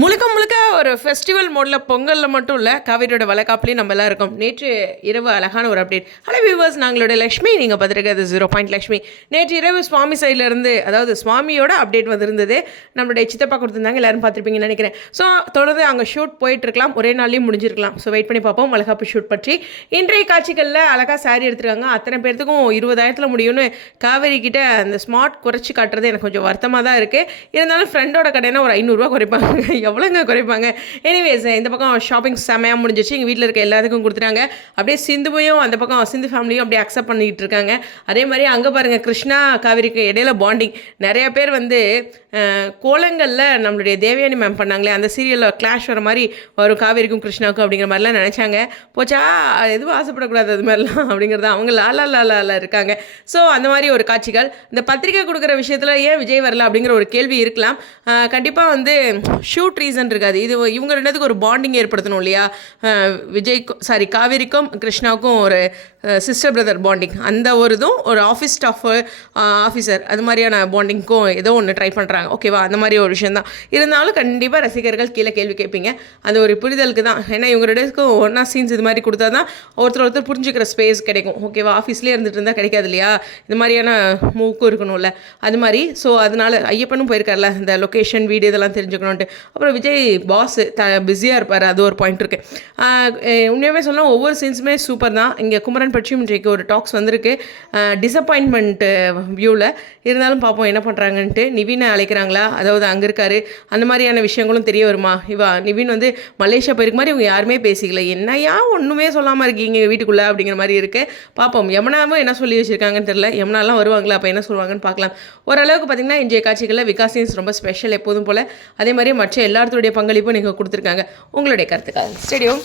முழுக்க முழுக்க ஒரு ஃபெஸ்டிவல் மோடில் பொங்கலில் மட்டும் இல்லை காவிரியோட வளக்காப்புலேயும் நம்ம எல்லாம் இருக்கோம். நேற்று இரவு அழகான ஒரு அப்டேட் ஹலோ வியூவர்ஸ் நாங்களோட லக்ஷ்மி நீங்கள் பார்த்துருக்கிறது ஜீரோ பாயிண்ட் லக்ஷ்மி. நேற்று இரவு சுவாமி சைட்லேருந்து அதாவது சுவாமியோட அப்டேட் வந்திருந்தது. நம்மளுடைய சித்தப்பா கொடுத்துருந்தாங்க எல்லோரும் பார்த்துருப்பீங்கன்னு நினைக்கிறேன். ஸோ தொடர்ந்து அங்கே ஷூட் போயிட்டுருக்கலாம் ஒரே நாள்லேயும் முடிஞ்சிருக்கலாம். ஸோ வெயிட் பண்ணி பார்ப்போம் வளகாப்பு ஷூட் பற்றி. இன்றைய காட்சிகளில் அழகாக சாரி எடுத்துருக்காங்க. அத்தனை பேர்த்துக்கும் இருபதாயிரத்தில் முடியும்னு காவேரி கிட்ட அந்த ஸ்மார்ட் குறைச்சி காட்டுறது எனக்கு கொஞ்சம் வருத்தமாக தான் இருக்குது இருந்தாலும் ஃப்ரெண்டோட கடைனா ஒரு ஐநூறுரூவா குறைப்பாங்க. எவ்வளோங்க குறைப்பாங்க? எனிவேஸ் இந்த பக்கம் ஷாப்பிங் செமையாக முடிஞ்சிச்சு. எங்கள் வீட்டில் இருக்க எல்லாத்துக்கும் கொடுத்துட்டாங்க. அப்படியே சிந்துவையும் அந்த பக்கம் சிந்து ஃபேமிலியும் அப்படியே அக்செப்ட் பண்ணிக்கிட்டு இருக்காங்க. அதே மாதிரி அங்கே பாருங்கள் கிருஷ்ணா காவேரிக்கு இடையில பாண்டிங் நிறைய பேர் வந்து கோலங்களில் நம்மளுடைய தேவயானி மேம் பண்ணாங்களே அந்த சீரியலில் கிளாஷ் வர மாதிரி வரும். காவேரிக்கும் கிருஷ்ணாவுக்கும் அப்படிங்கிற மாதிரிலாம் நினச்சாங்க. போச்சா? எதுவும் ஆசைப்படக்கூடாது அது மாதிரிலாம் அப்படிங்கிறது அவங்க லாலா லாலாவில் இருக்காங்க. ஸோ அந்த மாதிரி ஒரு காட்சிகள். இந்த பத்திரிக்கை கொடுக்குற விஷயத்தில் ஏன் விஜய் வரல அப்படிங்கிற ஒரு கேள்வி இருக்கலாம். கண்டிப்பாக வந்து ஷூட் ரீசன் இருக்காது. இது இவங்க ரெண்டுத்துக்கு ஒரு பாண்டிங் ஏற்படுத்தணும் இல்லையா? விஜய்க்கும் சாரி காவேரிக்கும் கிருஷ்ணாவுக்கும் ஒரு சிஸ்டர் பிரதர் பாண்டிங் அந்த ஒரு இதுவும் ஒரு ஆஃபீஸ் ஸ்டாஃப் ஆஃபீஸர் அது மாதிரியான பாண்டிங்க்கும் ஏதோ ஒன்று ட்ரை பண்ணுறாங்க ஓகேவா அந்த மாதிரி ஒரு விஷயம் தான் இருந்தாலும் கண்டிப்பாக ரசிகர்கள் கீழே கேள்வி கேட்பீங்க. அது ஒரு புரிதலுக்கு தான். ஏன்னா இவங்க ரெண்டுக்கும் ஒன்றா சீன்ஸ் இது மாதிரி கொடுத்தா தான் ஒருத்தர் ஒருத்தர் புரிஞ்சுக்கிற ஸ்பேஸ் கிடைக்கும். ஓகேவா ஆஃபீஸ்லேயே இருந்துட்டு இருந்தால் கிடைக்காது இல்லையா? இது மாதிரியான மூக்கும் இருக்கணும்ல. அது மாதிரி. ஸோ அதனால ஐயப்பனும் போயிருக்கார்ல இந்த லொக்கேஷன் வீடு இதெல்லாம் தெரிஞ்சுக்கணுன்ட்டு அப்புறம் விஜய் பாஸ் த பிஸியாக இருப்பார். அது ஒரு பாயிண்ட் இருக்குது உண்மையாகவே சொல்லலாம் ஒவ்வொரு சீன்ஸுமே சூப்பர் தான். இங்கே குமரன் பற்றியும் இன்றைக்கு ஒரு டாக்ஸ் வந்திருக்கு. டிசப்பாயின்மெண்ட்டு வியூவில் இருந்தாலும் பார்ப்போம் என்ன பண்ணுறாங்கன்ட்டு நிவினை அழைக்கிறாங்களா? அதாவது அங்கே இருக்காரு. அந்த மாதிரியான விஷயங்களும் தெரிய வருமா? இவா நிவின் வந்து மலேசியா போயிருக்க மாதிரி இவங்க யாருமே பேசிக்கல. என்னையா ஒன்றுமே சொல்லாமல் இருக்கீங்க வீட்டுக்குள்ளே அப்படிங்கிற மாதிரி இருக்குது பார்ப்போம் யமுனாவும் என்ன சொல்லி வச்சுருக்காங்கன்னு தெரியல. யமுனாலாம் வருவாங்களா? அப்போ என்ன சொல்லுவாங்கன்னு பார்க்கலாம் ஓரளவுக்கு பார்த்தீங்கன்னா இன்றைய காட்சிகளில் விகாஸ் சீன்ஸ் ரொம்ப ஸ்பெஷல் எப்போதும் போல். அதே மாதிரி மற்ற எல்லாத்துடைய பங்களிப்பும் நீங்கள் கொடுத்துருக்காங்க. உங்களுடைய கருத்துக்காக ஸ்டேடியம்